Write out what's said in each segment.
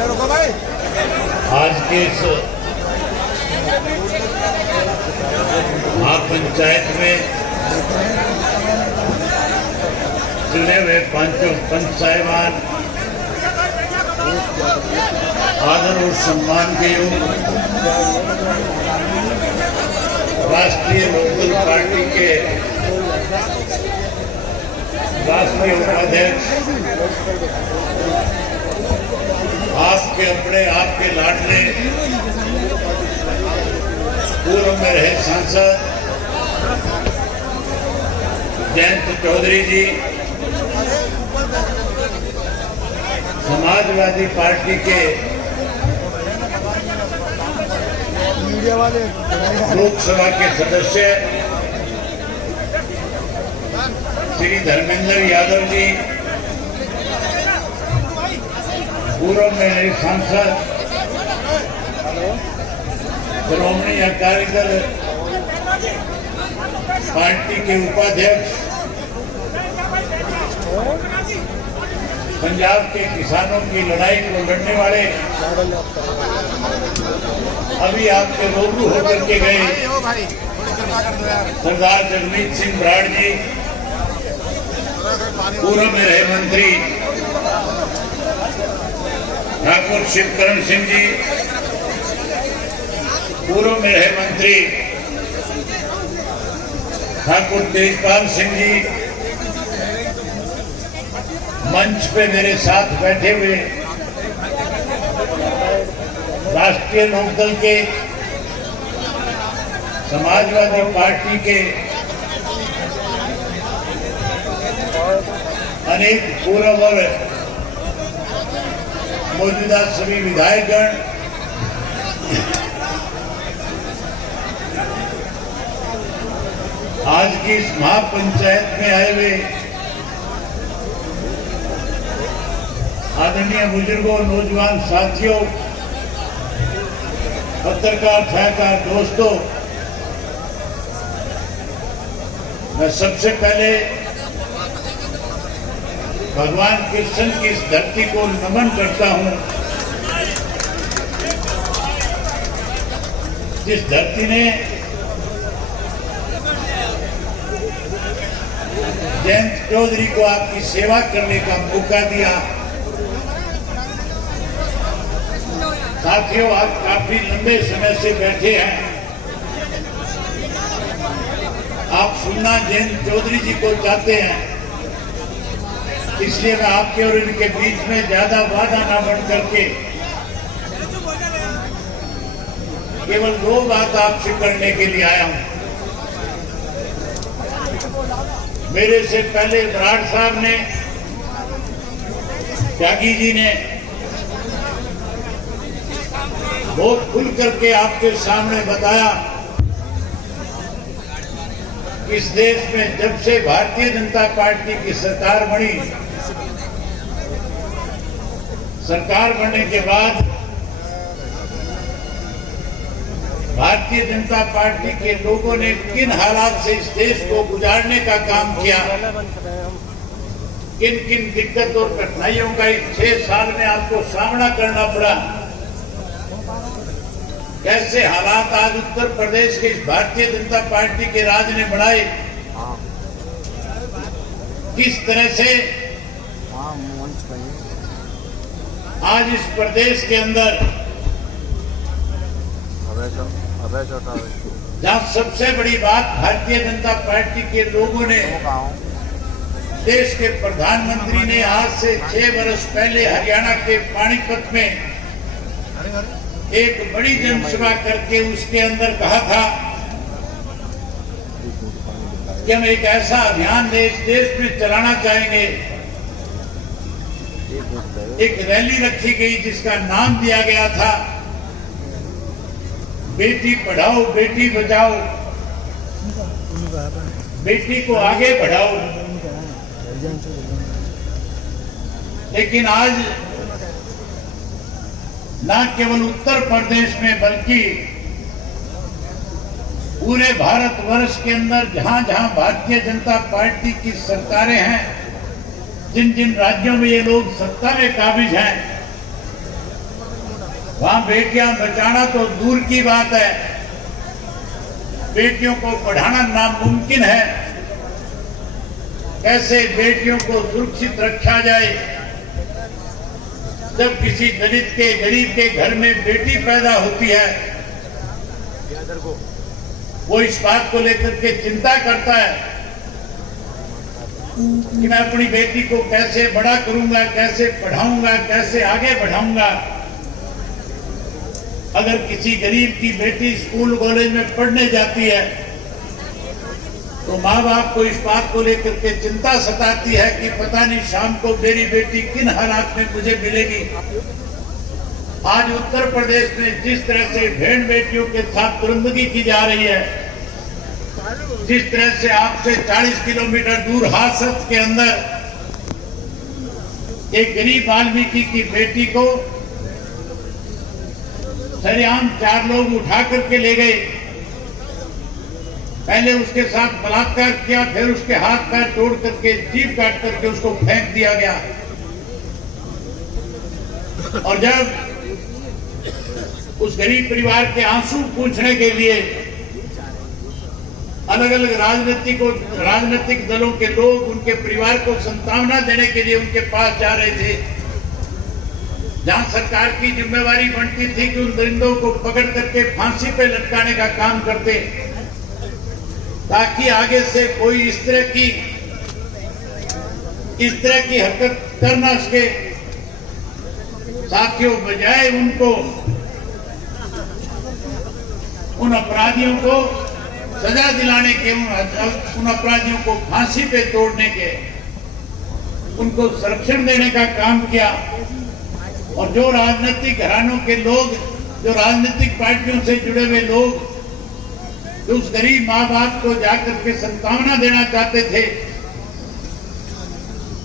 आज के इस महापंचायत में चुने हुए पांचों पंच साहिबान आदर और सम्मान के योग राष्ट्रीय लोकदल पार्टी के राष्ट्रीय उपाध्यक्ष, आपके अपने आपके लाडले पूर्व में रहे सांसद जयंत चौधरी जी, समाजवादी पार्टी के लोकसभा के सदस्य श्री धर्मेंद्र यादव जी, पूर्व में रहे सांसद श्रोमणी अकाली दल पार्टी के उपाध्यक्ष, पंजाब के किसानों की लड़ाई को लड़ने वाले, अभी आपके रूबरू होकर के गए सरदार जगमीत सिंह बराड़ जी, पूर्व में रहे मंत्री ठाकुर शिवकरण सिंह जी, पूर्व में रहे मंत्री ठाकुर तेजपाल सिंह जी, मंच पे मेरे साथ बैठे हुए राष्ट्रीय लोकदल के, समाजवादी पार्टी के अनेक पूर्व और मौजूदा सभी विधायकगण, आज की इस महापंचायत में आए हुए आदरणीय बुजुर्गों, नौजवान साथियों, पत्रकार छायाकार दोस्तों, मैं सबसे पहले भगवान कृष्ण की इस धरती को नमन करता हूं, जिस धरती ने जयंत चौधरी को आपकी सेवा करने का मौका दिया। साथियों, आप काफी लंबे समय से बैठे हैं, आप सुनना जयंत चौधरी जी को चाहते हैं, इसलिए मैं आपके और इनके बीच में ज्यादा वादा ना बन करके केवल दो बात आपसे करने के लिए आया हूं। मेरे से पहले बराड़ साहब ने, त्यागी जी ने बहुत खुल करके आपके सामने बताया, इस देश में जब से भारतीय जनता पार्टी की सरकार बनी, सरकार बनने के बाद भारतीय जनता पार्टी के लोगों ने किन हालात से इस देश को गुजारने का काम किया, किन किन दिक्कत और कठिनाइयों का इस 6 साल में आपको सामना करना पड़ा, कैसे हालात आज उत्तर प्रदेश के इस भारतीय जनता पार्टी के राज ने बनाए, किस तरह से आज इस प्रदेश के अंदर जहां सबसे बड़ी बात भारतीय जनता पार्टी के लोगों ने, देश के प्रधानमंत्री ने आज से 6 वर्ष पहले हरियाणा के पानीपत में एक बड़ी जनसभा करके उसके अंदर कहा था कि हम एक ऐसा अभियान देश में चलाना चाहेंगे। एक रैली रखी गई जिसका नाम दिया गया था बेटी पढ़ाओ बेटी बचाओ, बेटी को आगे बढ़ाओ। लेकिन आज न केवल उत्तर प्रदेश में बल्कि पूरे भारतवर्ष के अंदर जहां जहां भारतीय जनता पार्टी की सरकारें हैं, जिन जिन राज्यों में ये लोग सत्ता में काबिज हैं, वहां बेटियां बचाना तो दूर की बात है, बेटियों को पढ़ाना नामुमकिन है। कैसे बेटियों को सुरक्षित रखा जाए? जब किसी दलित के गरीब के घर में बेटी पैदा होती है, वो इस बात को लेकर के चिंता करता है कि मैं अपनी बेटी को कैसे बड़ा करूंगा, कैसे पढ़ाऊंगा, कैसे आगे बढ़ाऊंगा। अगर किसी गरीब की बेटी स्कूल कॉलेज में पढ़ने जाती है तो माँ बाप को इस बात को लेकर के चिंता सताती है कि पता नहीं शाम को मेरी बेटी किन हालात में मुझे मिलेगी। आज उत्तर प्रदेश में जिस तरह से भेड़ बेटियों के साथ दुर्गंदगी की जा रही है, जिस तरह से आपसे 40 किलोमीटर दूर हासत के अंदर एक गरीब वाल्मीकि की बेटी को सरेआम 4 लोग उठा करके ले गए। पहले उसके साथ बलात्कार किया, फिर उसके हाथ पैर तोड़ करके जीभ काट करके उसको फेंक दिया गया। और जब उस गरीब परिवार के आंसू पूछने के लिए अलग अलग राजनीतिक दलों के लोग उनके परिवार को सांत्वना देने के लिए उनके पास जा रहे थे, जहां सरकार की जिम्मेवारी बनती थी कि उन दरिंदों को पकड़ करके फांसी पे लटकाने का काम करते, ताकि आगे से कोई इस तरह की हरकत कर ना सके। साथियों, बजाय उनको, उन अपराधियों को सजा दिलाने के, उन अपराधियों को फांसी पे तोड़ने के, उनको संरक्षण देने का काम किया। और जो राजनीतिक घरानों के लोग, जो राजनीतिक पार्टियों से जुड़े हुए लोग जो उस गरीब माँ बाप को जाकर के सांत्वना देना चाहते थे,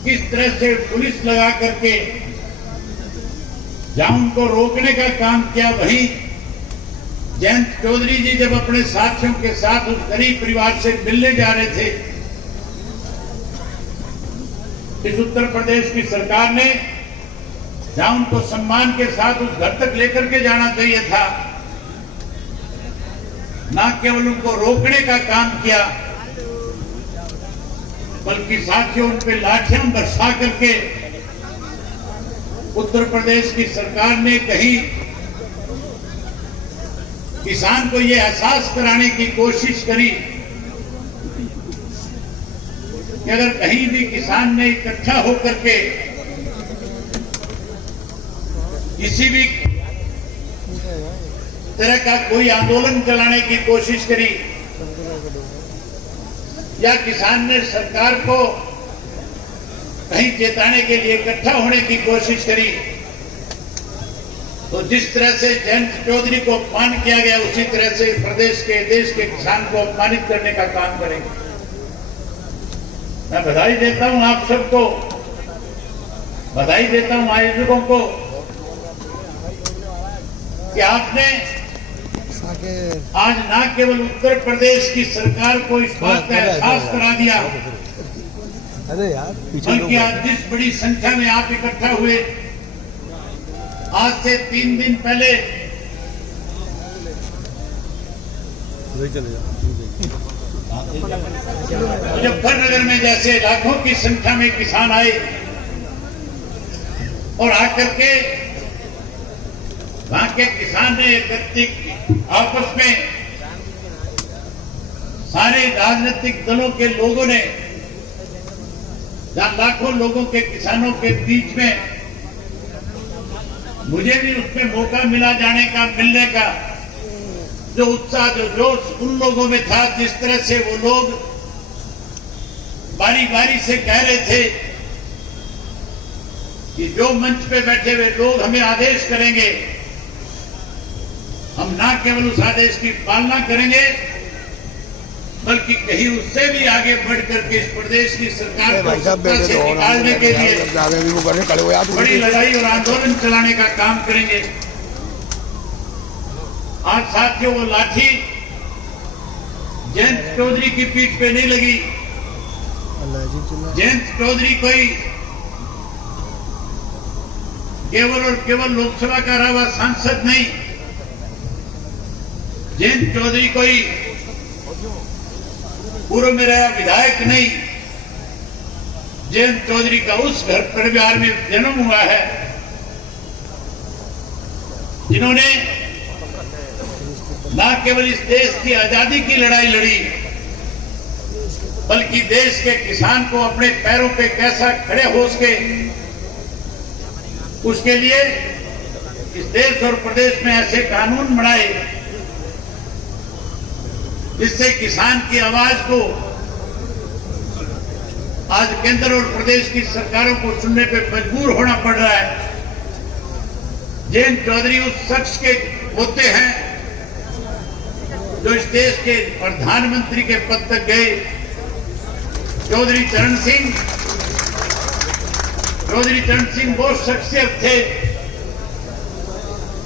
किस तरह से पुलिस लगा करके जहां उनको रोकने का काम किया, वहीं जयंत चौधरी जी जब अपने साथियों के साथ उस गरीब परिवार से मिलने जा रहे थे, इस उत्तर प्रदेश की सरकार ने जहां उनको सम्मान के साथ उस घर तक लेकर के जाना चाहिए था, न केवल उनको रोकने का काम किया, बल्कि साथियों उन पे लाठियां बरसा करके उत्तर प्रदेश की सरकार ने कहीं किसान को यह एहसास कराने की कोशिश करी कि अगर कहीं भी किसान ने इकट्ठा होकर के किसी भी तरह का कोई आंदोलन चलाने की कोशिश करी या किसान ने सरकार को कहीं चेताने के लिए इकट्ठा होने की कोशिश करी, तो जिस तरह से जयंत चौधरी को अपमान किया गया, उसी तरह से प्रदेश के, देश के किसान को अपमानित करने का काम करेंगे। मैं बधाई देता हूं आप सबको, बधाई देता हूं आयोजकों को कि आपने आज न केवल उत्तर प्रदेश की सरकार को इस बात का एहसास करा दिया, बल्कि आज जिस बड़ी संख्या में आप इकट्ठा हुए, आज से 3 दिन पहले मुजफ्फरनगर में जैसे लाखों की संख्या में किसान आए और आकर के वहां के किसान ने एकत्रित आपस में सारे राजनीतिक दलों के लोगों ने, जहां लाखों लोगों के किसानों के बीच में मुझे भी उसमें मौका मिला जाने का, मिलने का, जो उत्साह, जो जोश उन लोगों में था, जिस तरह से वो लोग बारी बारी से कह रहे थे कि जो मंच पे बैठे हुए लोग हमें आदेश करेंगे, हम ना केवल उस आदेश की पालना करेंगे, बल्कि कहीं उससे भी आगे बढ़ करके इस प्रदेश की सरकार को सत्ता से निकालने के लिए बड़ी लड़ाई और आंदोलन चलाने का काम करेंगे। आज साथियों, वो लाठी जयंत चौधरी की पीठ पे नहीं लगी। जयंत चौधरी कोई केवल और केवल लोकसभा का रहा हुआ सांसद नहीं, जयंत चौधरी कोई पूर्व में रहा विधायक नहीं, जयंत चौधरी का उस घर परिवार में जन्म हुआ है जिन्होंने न केवल इस देश की आजादी की लड़ाई लड़ी, बल्कि देश के किसान को अपने पैरों पे कैसा खड़े हो सके उसके लिए इस देश और प्रदेश में ऐसे कानून बनाए जिससे किसान की आवाज को आज केंद्र और प्रदेश की सरकारों को सुनने पे मजबूर होना पड़ रहा है। जयंत चौधरी उस शख्स के होते हैं जो इस देश के प्रधानमंत्री के पद तक गए। चौधरी चरण सिंह वो शख्सियत थे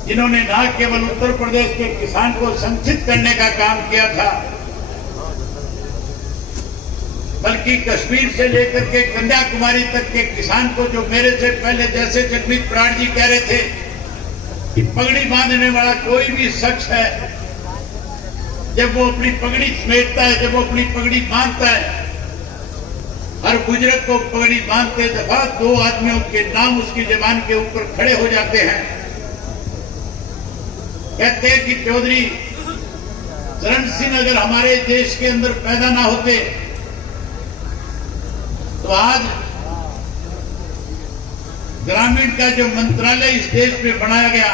जिन्होंने न केवल उत्तर प्रदेश के किसान को संचित करने का काम किया था, बल्कि कश्मीर से लेकर के कन्याकुमारी तक के किसान को, जो मेरे से पहले जैसे जगमीत प्राण जी कह रहे थे कि पगड़ी बांधने वाला कोई भी शख्स है, जब वो अपनी पगड़ी समेटता है, जब वो अपनी पगड़ी बांधता है, हर बुजुर्ग को पगड़ी बांधते दफा दो आदमियों के नाम उसकी जबान के ऊपर खड़े हो जाते हैं। कहते हैं कि चौधरी चरण सिंह अगर हमारे देश के अंदर पैदा ना होते तो आज ग्रामीण का जो मंत्रालय इस देश में बनाया गया,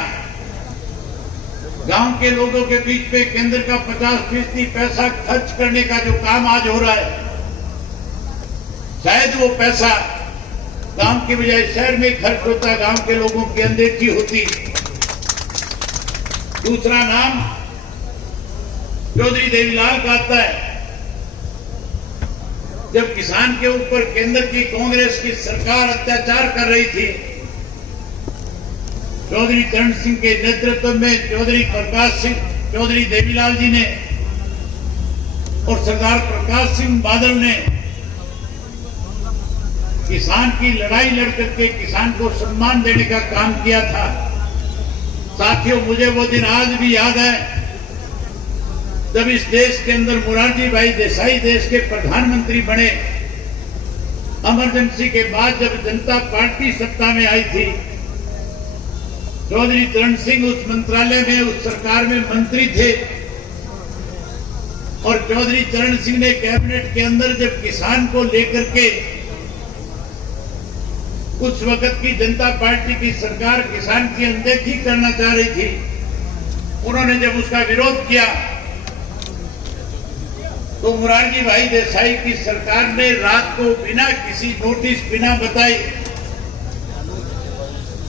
गांव के लोगों के बीच में केंद्र का 50% पैसा खर्च करने का जो काम आज हो रहा है, शायद वो पैसा गांव की बजाय शहर में खर्च होता, गांव के लोगों की अनदेखी होती। दूसरा नाम चौधरी देवीलाल का आता है। जब किसान के ऊपर केंद्र की कांग्रेस की सरकार अत्याचार कर रही थी, चौधरी चरण सिंह के नेतृत्व में चौधरी प्रकाश सिंह चौधरी देवीलाल जी ने और सरदार प्रकाश सिंह बादल ने किसान की लड़ाई लड़ करके किसान को सम्मान देने का काम किया था। साथियों, मुझे वो दिन आज भी याद है जब इस देश के अंदर मोरारजी भाई देसाई देश के प्रधानमंत्री बने। इमरजेंसी के बाद जब जनता पार्टी सत्ता में आई थी, चौधरी चरण सिंह उस मंत्रालय में, उस सरकार में मंत्री थे और चौधरी चरण सिंह ने कैबिनेट के अंदर जब किसान को लेकर के उस वक्त की जनता पार्टी की सरकार किसान की अनदेखी करना चाह रही थी, उन्होंने जब उसका विरोध किया तो मोरारजी भाई देसाई की सरकार ने रात को बिना किसी नोटिस, बिना बताए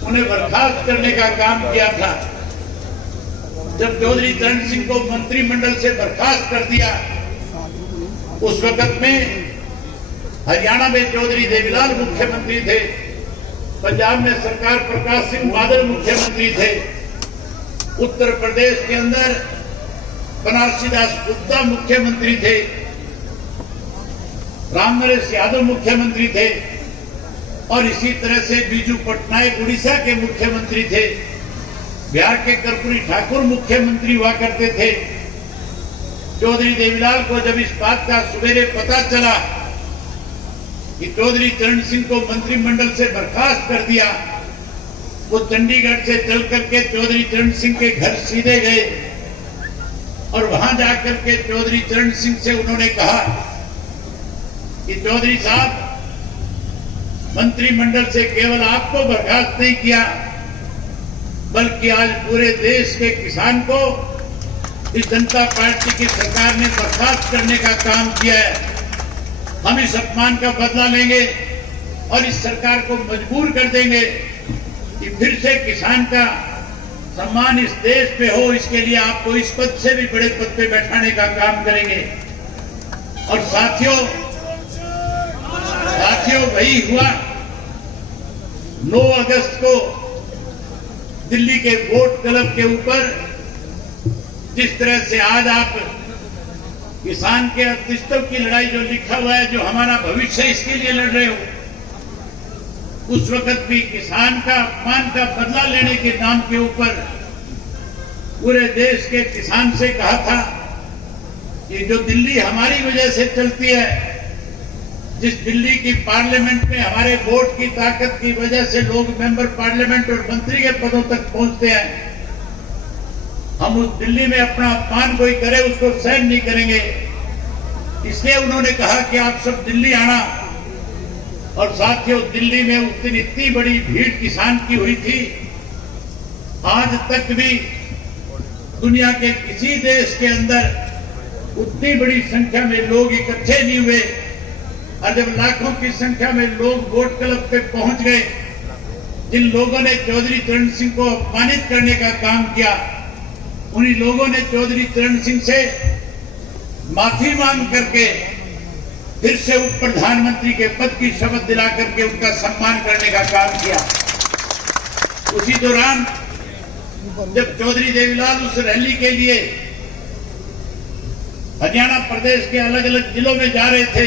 उन्हें बर्खास्त करने का काम किया था। जब चौधरी चरण सिंह को मंत्रिमंडल से बर्खास्त कर दिया, उस वक्त में हरियाणा में चौधरी देवीलाल मुख्यमंत्री थे, पंजाब में सरकार प्रकाश सिंह बादल मुख्यमंत्री थे, उत्तर प्रदेश के अंदर बनारसी दास गुप्ता मुख्यमंत्री थे, रामनरेश यादव मुख्यमंत्री थे और इसी तरह से बीजू पटनायक उड़ीसा के मुख्यमंत्री थे, बिहार के कर्पूरी ठाकुर मुख्यमंत्री हुआ करते थे। चौधरी देवीलाल को जब इस बात का सवेरे पता चला कि चौधरी चरण सिंह को मंत्रिमंडल से बर्खास्त कर दिया, वो चंडीगढ़ से चल करके चौधरी चरण सिंह के घर सीधे गए और वहां जाकर के चौधरी चरण सिंह से उन्होंने कहा कि चौधरी साहब, मंत्रिमंडल से केवल आपको बर्खास्त नहीं किया, बल्कि आज पूरे देश के किसान को इस जनता पार्टी की सरकार ने बर्खास्त करने का काम किया है। हम इस अपमान का बदला लेंगे और इस सरकार को मजबूर कर देंगे कि फिर से किसान का सम्मान इस देश पे हो। इसके लिए आपको इस पद से भी बड़े पद पे बैठाने का काम करेंगे। और साथियों वही हुआ। 9 अगस्त को दिल्ली के वोट क्लब के ऊपर जिस तरह से आज आप किसान के अस्तित्व की लड़ाई जो लिखा हुआ है, जो हमारा भविष्य, इसके लिए लड़ रहे हो, उस वक्त भी किसान का अपमान का बदला लेने के नाम के ऊपर पूरे देश के किसान से कहा था कि जो दिल्ली हमारी वजह से चलती है, जिस दिल्ली की पार्लियामेंट में हमारे वोट की ताकत की वजह से लोग मेंबर पार्लियामेंट और मंत्री के पदों तक पहुंचते हैं, हम उस दिल्ली में अपना अपमान कोई करे उसको सहन नहीं करेंगे। इसलिए उन्होंने कहा कि आप सब दिल्ली आना। और साथियों, दिल्ली में उस दिन इतनी बड़ी भीड़ किसान की हुई थी, आज तक भी दुनिया के किसी देश के अंदर उतनी बड़ी संख्या में लोग इकट्ठे नहीं हुए। और जब लाखों की संख्या में लोग वोट क्लब पे पहुंच गए, जिन लोगों ने चौधरी चरण सिंह को अपमानित करने का काम किया, उन्हीं लोगों ने चौधरी चरण सिंह से माफी मांग करके फिर से उप प्रधानमंत्री के पद की शपथ दिला करके उनका सम्मान करने का काम किया। उसी दौरान जब चौधरी देवीलाल उस रैली के लिए हरियाणा प्रदेश के अलग अलग जिलों में जा रहे थे,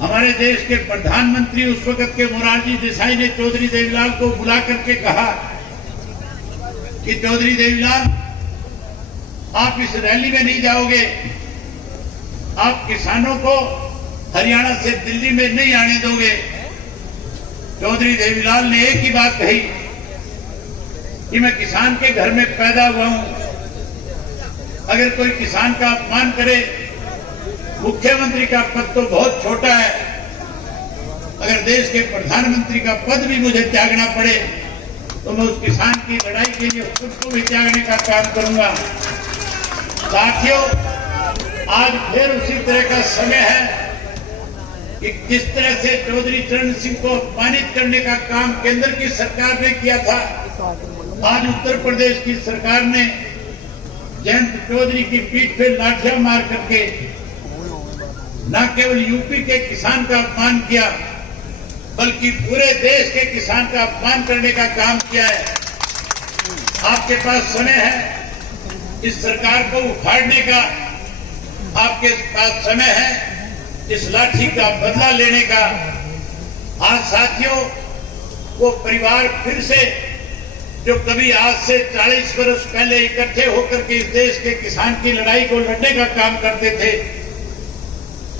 हमारे देश के प्रधानमंत्री उस वक्त के मोरारजी देसाई ने चौधरी देवीलाल को बुला करके कहा कि चौधरी देवीलाल, आप इस रैली में नहीं जाओगे, आप किसानों को हरियाणा से दिल्ली में नहीं आने दोगे। चौधरी देवीलाल ने एक ही बात कही कि मैं किसान के घर में पैदा हुआ हूं, अगर कोई किसान का अपमान करे, मुख्यमंत्री का पद तो बहुत छोटा है, अगर देश के प्रधानमंत्री का पद भी मुझे त्यागना पड़े तो मैं उस किसान की लड़ाई के लिए खुद को भी त्यागने का काम करूंगा। साथियों, आज फिर उसी तरह का समय है कि किस तरह से चौधरी चरण सिंह को अपमानित करने का काम केंद्र की सरकार ने किया था, आज उत्तर प्रदेश की सरकार ने जयंत चौधरी की पीठ पे लाठियां मार करके न केवल यूपी के किसान का अपमान किया, बल्कि पूरे देश के किसान का अपमान करने का काम किया है। आपके पास समय है इस सरकार को उखाड़ने का, आपके पास समय है इस लाठी का बदला लेने का। आज साथियों, वो परिवार फिर से जो कभी आज से 40 वर्ष पहले इकट्ठे होकर के इस देश के किसान की लड़ाई को लड़ने का काम करते थे,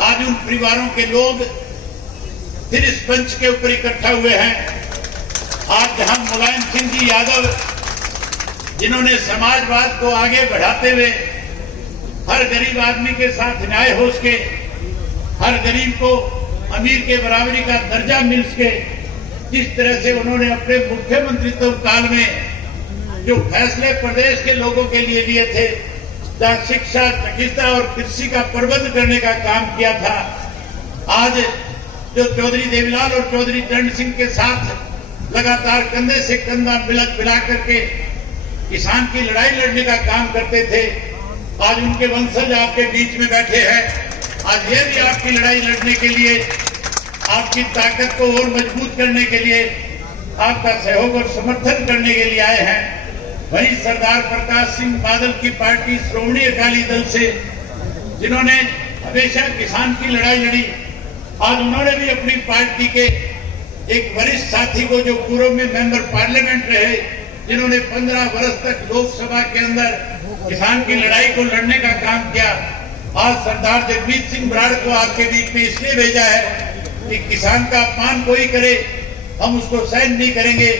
आज उन परिवारों के लोग फिर इस मंच के ऊपर इकट्ठा हुए हैं। आज जहां मुलायम सिंह जी यादव, जिन्होंने समाजवाद को आगे बढ़ाते हुए हर गरीब आदमी के साथ न्याय हो सके, हर गरीब को अमीर के बराबरी का दर्जा मिल सके, जिस तरह से उन्होंने अपने मुख्यमंत्रित्व काल में जो फैसले प्रदेश के लोगों के लिए लिए थे, जहां शिक्षा, चिकित्सा और कृषि का प्रबंध करने का काम किया था, आज जो चौधरी देवीलाल और चौधरी चरण सिंह के साथ लगातार कंधे से कंधा मिला करके किसान की लड़ाई लड़ने का काम करते थे, आज उनके वंशज आपके बीच में बैठे हैं। आज ये भी आपकी लड़ाई लड़ने के लिए, आपकी ताकत को और मजबूत करने के लिए, आपका सहयोग और समर्थन करने के लिए आए हैं। वही सरदार प्रकाश सिंह बादल की पार्टी श्रोमणी अकाली दल से, जिन्होंने हमेशा किसान की लड़ाई लड़ी, आज उन्होंने भी अपनी पार्टी के एक वरिष्ठ साथी को, जो पूर्व में मेंबर पार्लियामेंट रहे, जिन्होंने 15 वर्ष तक लोकसभा के अंदर किसान की लड़ाई को लड़ने का काम किया, आज सरदार जगमीत सिंह बराड़ को आपके बीच में इसलिए भेजा है कि किसान का अपमान कोई करे, हम उसको सहन नहीं करेंगे।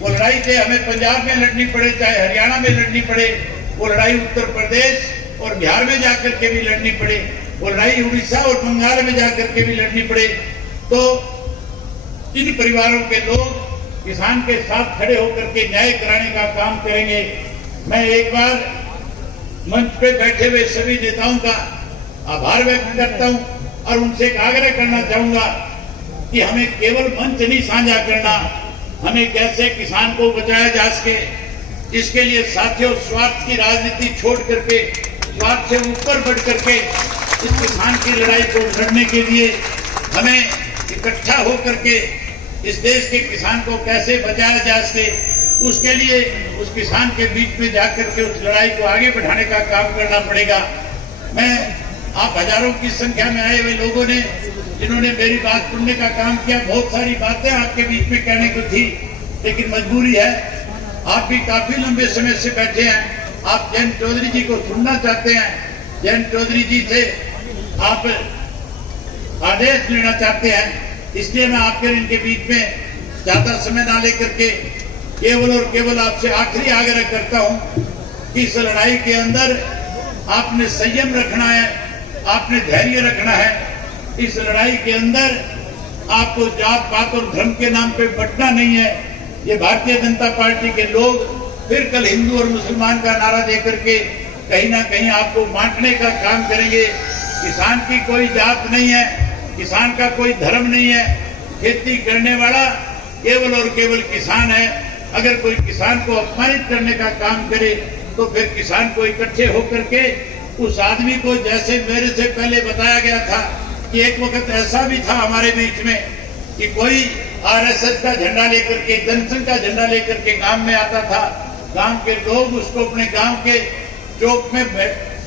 वो लड़ाई चाहे हमें पंजाब में लड़नी पड़े, चाहे हरियाणा में लड़नी पड़े, वो लड़ाई उत्तर प्रदेश और बिहार में जाकर के भी लड़नी पड़े, वो लड़ाई उड़ीसा और बंगाल में जाकर के भी लड़नी पड़े, तो इन परिवारों के लोग किसान के साथ खड़े होकर के न्याय कराने का काम करेंगे। मैं एक बार मंच पे बैठे हुए सभी नेताओं का आभार व्यक्त करता हूं और उनसे एक आग्रह करना चाहूंगा कि हमें केवल मंच नहीं साझा करना, हमें कैसे किसान को बचाया जा सके, इसके लिए साथियों स्वार्थ की राजनीति छोड़ करके, स्वार्थ से ऊपर बढ़ करके इस किसान की लड़ाई को लड़ने के लिए हमें इकट्ठा होकर के इस देश के किसान को कैसे बचाया जा सके, उसके लिए उस किसान के बीच में जाकर के उस लड़ाई को आगे बढ़ाने का काम करना पड़ेगा। मैं आप हजारों की संख्या में आए हुए लोगों ने जिन्होंने मेरी बात सुनने का काम किया। बहुत सारी बातें आपके बीच में कहने को थी, लेकिन मजबूरी है। आप भी काफी लंबे समय से बैठे हैं, आप जयंत चौधरी जी को सुनना चाहते हैं, जयंत चौधरी जी से आप आदेश लेना चाहते हैं, इसलिए मैं आपके इनके बीच में ज्यादा समय ना लेकर के केवल और केवल आपसे आखिरी आग्रह करता हूं कि इस लड़ाई के अंदर आपने संयम रखना है, आपने धैर्य रखना है। इस लड़ाई के अंदर आपको जात पात और धर्म के नाम पे बंटना नहीं है। ये भारतीय जनता पार्टी के लोग फिर कल हिंदू और मुसलमान का नारा देकर के कहीं ना कहीं आपको बांटने का काम करेंगे। किसान की कोई जात नहीं है, किसान का कोई धर्म नहीं है, खेती करने वाला केवल और केवल किसान है। अगर कोई किसान को अपमानित करने का काम करे तो फिर किसान को इकट्ठे होकर के उस आदमी को, जैसे मेरे से पहले बताया गया था कि एक वक्त ऐसा भी था हमारे बीच में कि कोई आरएसएस का झंडा लेकर के, जनसंघ का झंडा लेकर के गांव में आता था, गांव के लोग उसको अपने गांव के चौक में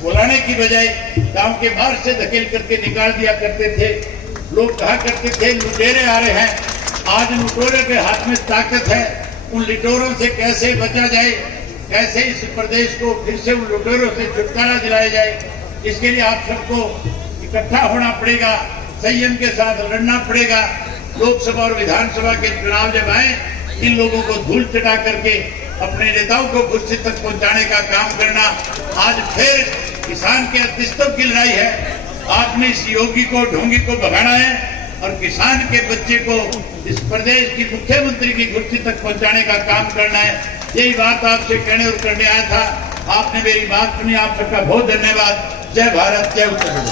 बुलाने की बजाय गांव के बाहर से धकेल करके निकाल दिया करते थे। लोग कहा करते थे लुटेरे आ रहे हैं। आज लुटेरों के हाथ में ताकत है, उन लुटेरों से कैसे बचा जाए, कैसे इस प्रदेश को फिर से उन लुटेरों से छुटकारा दिलाया जाए, इसके लिए आप सबको इकट्ठा होना पड़ेगा, संयम के साथ लड़ना पड़ेगा। लोकसभा और विधानसभा के चुनाव जब आए, इन लोगों को धूल चटा करके अपने नेताओं को कुर्सी तक पहुंचाने का काम करना। आज फिर किसान के अस्तित्व की लड़ाई है। आपने इस योगी को, ढोंगी को भगाना है और किसान के बच्चे को इस प्रदेश की मुख्यमंत्री की कुर्सी तक पहुंचाने का काम करना है। यही बात आपसे कहने और करने आया था। आपने मेरी बात सुनी, आप सबका बहुत धन्यवाद। जय भारत, जय उत्तर प्रदेश।